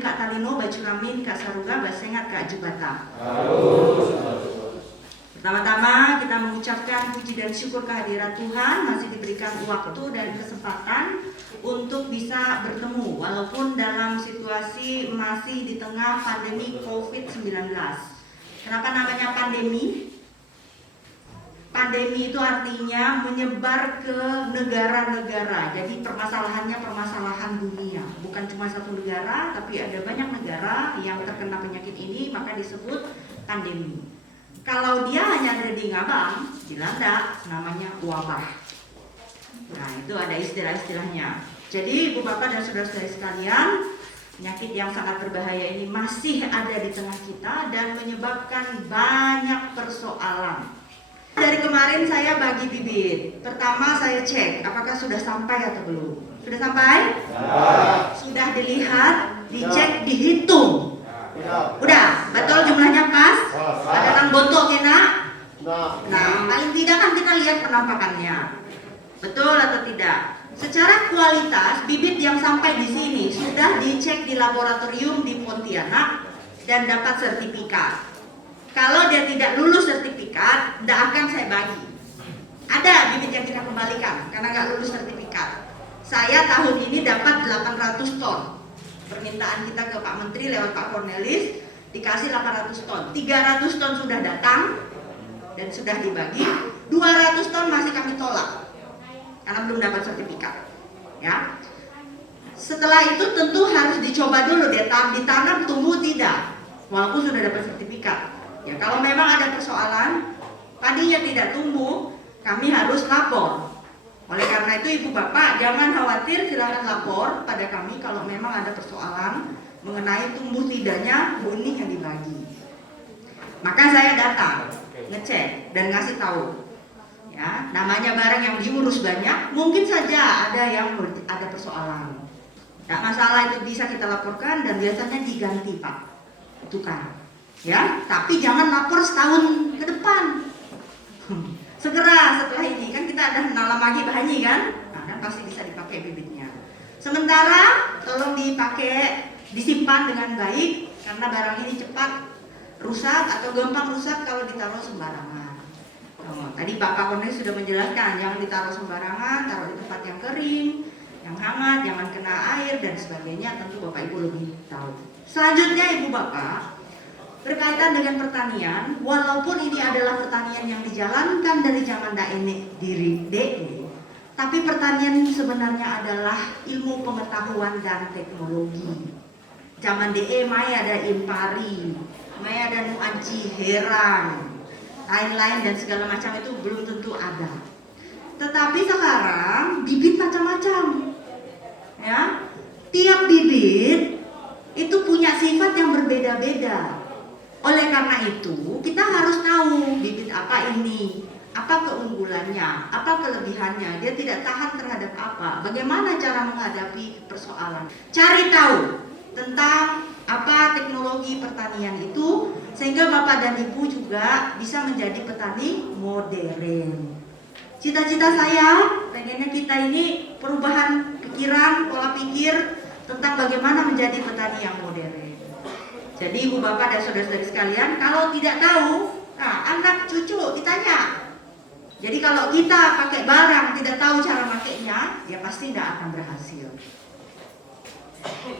Amin Kak Talino, Bacuramin Kak Saruga, Basengat Kak Jubata. Pertama-tama kita mengucapkan puji dan syukur kehadiran Tuhan, masih diberikan waktu dan kesempatan untuk bisa bertemu walaupun dalam situasi masih di tengah pandemi COVID-19. Kenapa namanya pandemi? Pandemi itu artinya menyebar ke negara-negara. Jadi permasalahannya permasalahan dunia. Bukan cuma satu negara, tapi ada banyak negara yang terkena penyakit ini, maka disebut pandemi. Kalau dia hanya ada di Ngabang, di Landak, namanya wabah. Nah, itu ada istilah-istilahnya. Jadi, Ibu Bapak dan Saudara-saudari sekalian, penyakit yang sangat berbahaya ini masih ada di tengah kita dan menyebabkan banyak persoalan. Dari kemarin saya bagi bibit. Pertama saya cek apakah sudah sampai atau belum. Sudah sampai? Ya. Sudah dilihat, dicek, dihitung. Ya. Udah, betul jumlahnya pas? Ada yang bontok ya nak? Nah, paling tidak kan kita lihat penampakannya. Betul atau tidak? Secara kualitas bibit yang sampai di sini sudah dicek di laboratorium di Pontianak dan dapat sertifikat. Kalau dia tidak lulus sertifikat, tidak akan saya bagi. Ada bibit yang kita kembalikan karena nggak lulus sertifikat. Saya tahun ini dapat 800 ton. Permintaan kita ke Pak Menteri lewat Pak Cornelis dikasih 800 ton. 300 ton sudah datang dan sudah dibagi. 200 ton masih kami tolak karena belum dapat sertifikat. Ya. Setelah itu tentu harus dicoba dulu ditanam tumbuh tidak, walaupun sudah dapat sertifikat. Ya, kalau memang ada persoalan, padinya tidak tumbuh, kami harus lapor. Oleh karena itu Ibu Bapak jangan khawatir, silakan lapor pada kami kalau memang ada persoalan mengenai tumbuh tidaknya benih yang dibagi. Maka saya datang, ngecek dan ngasih tahu. Ya, namanya barang yang diurus banyak, mungkin saja ada yang ada persoalan. Tidak masalah, itu bisa kita laporkan dan biasanya diganti Pak, tukar. Ya, tapi jangan lapor setahun ke depan. Segera setelah ini kan kita ada nalam lagi bahannya kan, nah, kan pasti bisa dipakai bibitnya. Sementara tolong dipakai, disimpan dengan baik karena barang ini cepat rusak atau gampang rusak kalau ditaruh sembarangan. Tadi Bapak Cornelis sudah menjelaskan jangan ditaruh sembarangan, taruh di tempat yang kering, yang hangat, jangan kena air dan sebagainya. Tentu Bapak Ibu lebih tahu. Selanjutnya Ibu Bapak, berkaitan dengan pertanian, walaupun ini adalah pertanian yang dijalankan dari zaman Daenek diri DE, tapi pertanian sebenarnya adalah ilmu pengetahuan dan teknologi. Zaman DE Maya ada Impari, Maya ada Nuanci, Herang, lain-lain dan segala macam itu belum tentu ada. Tetapi sekarang bibit macam-macam, ya. Tiap bibit itu punya sifat yang berbeda-beda. Oleh karena itu, kita harus tahu bibit apa ini, apa keunggulannya, apa kelebihannya, dia tidak tahan terhadap apa, bagaimana cara menghadapi persoalan. Cari tahu tentang apa teknologi pertanian itu, sehingga Bapak dan Ibu juga bisa menjadi petani modern. Cita-cita saya, pengennya kita ini perubahan pikiran, pola pikir tentang bagaimana menjadi petani yang modern. Jadi Ibu Bapak dan Saudara-saudari sekalian, kalau tidak tahu, nah anak cucu ditanya. Jadi kalau kita pakai barang tidak tahu cara makainya, ya pasti tidak akan berhasil.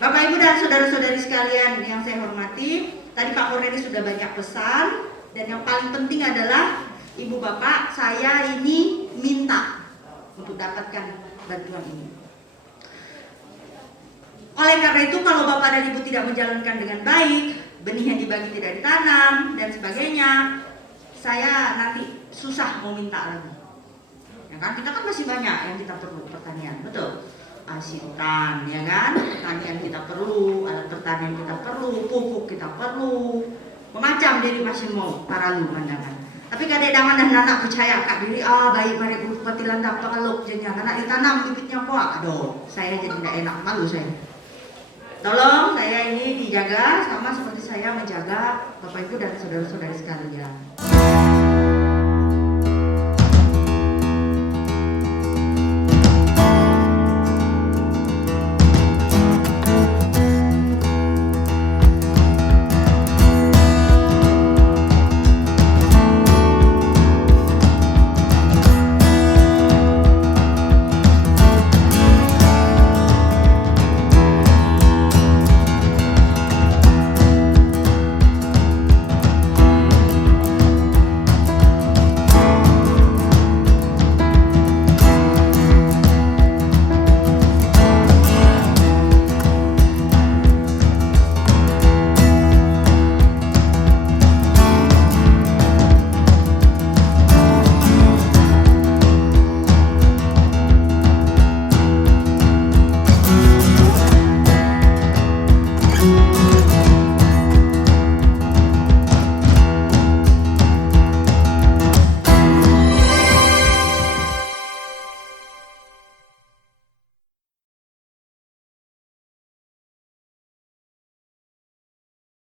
Bapak Ibu dan Saudara-saudari sekalian yang saya hormati, tadi Pak Cornelis sudah banyak pesan, dan yang paling penting adalah Ibu Bapak, saya ini minta untuk dapatkan bantuan ini. Oleh karena itu kalau Bapak dan Ibu tidak menjalankan dengan baik, benih yang dibagi tidak ditanam dan sebagainya, saya nanti susah mau minta lagi. Ya kan, kita kan masih banyak yang kita perlu pertanian, betul? Asintan, ya kan? Pertanian kita perlu, alat pertanian kita perlu, pupuk kita perlu, macam jadi masih mau paralu pandangan. Tapi kadang dangan dan anak percaya kak diri, baik mari upati landak pengeluk jenjang anak ditanam bibitnya kok, aduh, saya jadi tidak enak, malu saya. Tolong saya ini dijaga sama seperti saya menjaga Bapak Ibu dan saudara-saudari sekalian.